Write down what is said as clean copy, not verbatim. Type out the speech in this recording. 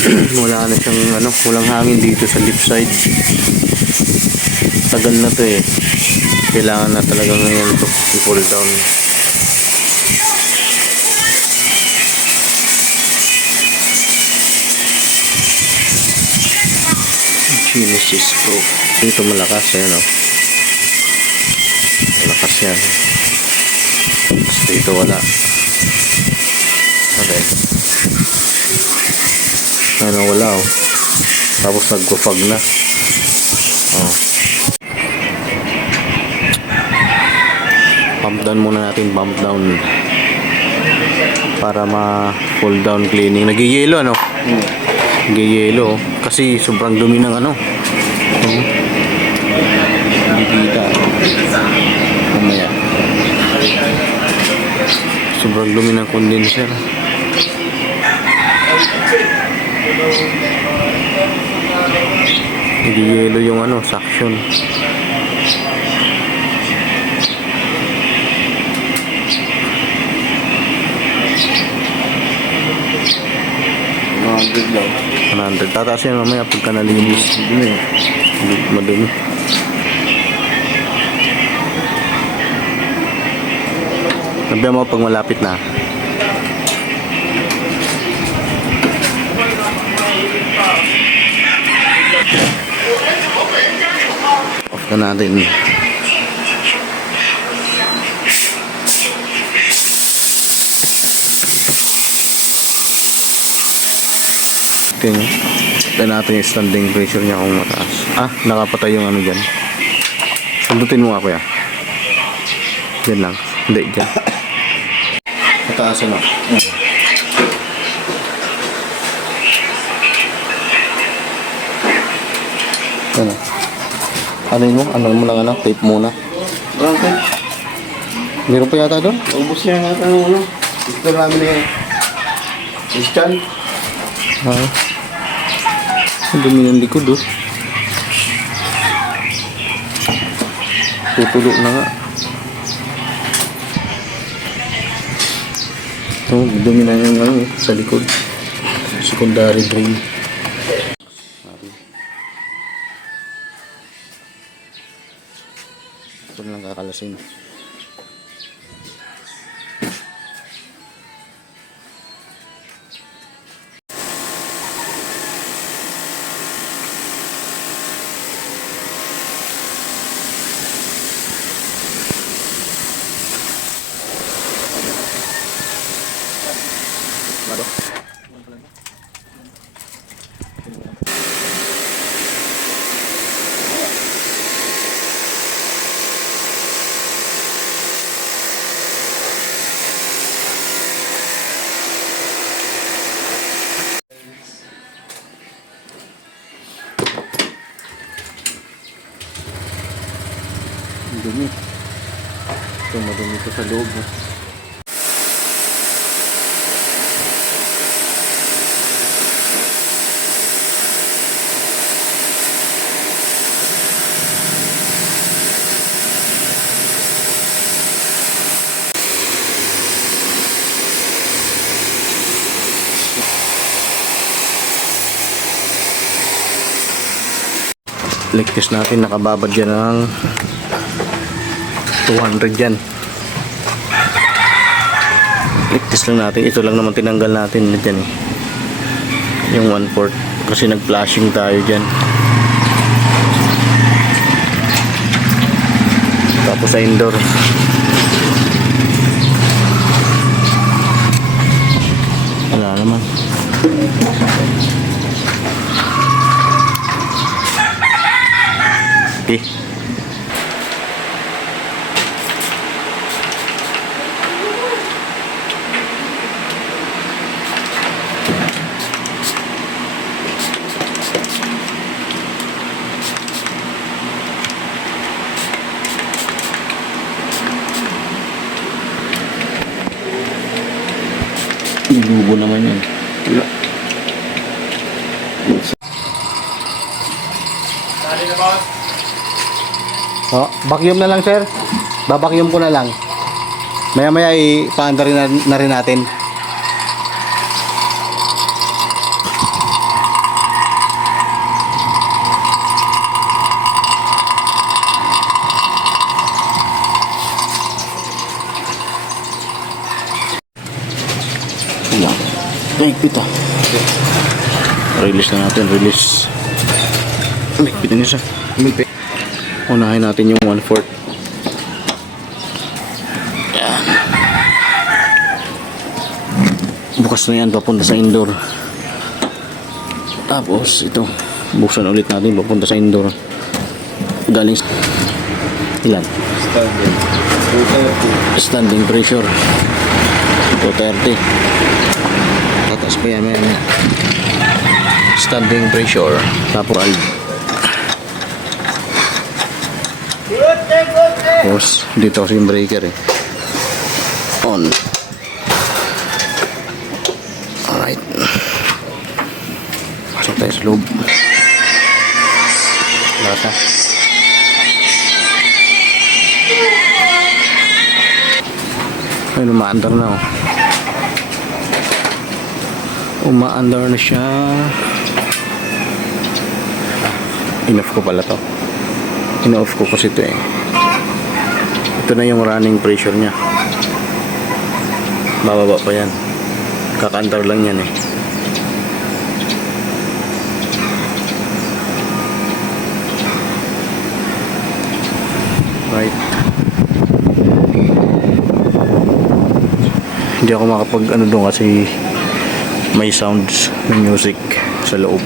Wala na siyang walang hangin dito sa left side. Tagal na to eh. Kailangan na talaga ngayon to i-pull down. Genesis Pro. Dito malakas yan malakas yan. Tapos dito wala. Okay. Wala Tapos nag-fog na. Pump down muna natin, pump down para ma-pull down cleaning. Nag-yelo Nag-yelo kasi sobrang dumi ng hindi kita mamaya. Sobrang dumi ng condenser. Nag-yelo yung suction. $100. Tataas yan mamaya pagka nalinis. Madumi. Sabihan mo pag malapit na. Off na natin. Tignan natin yung standing pressure niya kung mataas. Nakapatay yung dyan. Sandutin mo nga kuya. Dyan lang. Hindi, dyan. Mataas Ano mo lang tape muna. Okay. Meron pa yata doon? Ubus niya nga Ito namin yung stand. Ang dumi ng likod tutulo na nga. Dumi na yung sa likod. Secondary drain. Ito na lang kakalasin. Dumi. Ito madumi ito sa loob. Ligtas natin, nakababad yan ng 200 yan. Ligtas lang natin. Ito lang naman tinanggal natin dyan yung 1/4 kasi nag-flashing tayo dyan. Tapos sa indoor wala naman. Okay. Ilubo naman yan. Wala. Vacuum na lang sir. Babacuum ko na lang. Maya maya ipaanda rin na rin natin. mahigpit ah. Release na natin, release. Mahigpit na siya. Umipit. Unahin natin yung 1/4. Yan. Bukas na yan, papunta sa indoor. Tapos ito, buksan ulit natin, papunta sa indoor. Galing sa... Ilan? Standing. Standing pressure 230. Tatas pa yan, yan. Standing pressure tapos tapos dito kasi yung breaker eh. On. Alright, pasok tayo sa loob. Lasa. Ay, umaandar na oh. Umaandar na siya. In-off ko pala to. In-off ko kasi ito eh. Ito na yung running pressure niya. Bababa pa yan. Kakaandar lang yan eh. Right. Hindi ako makapag ano doon kasi may sounds ng music sa loob.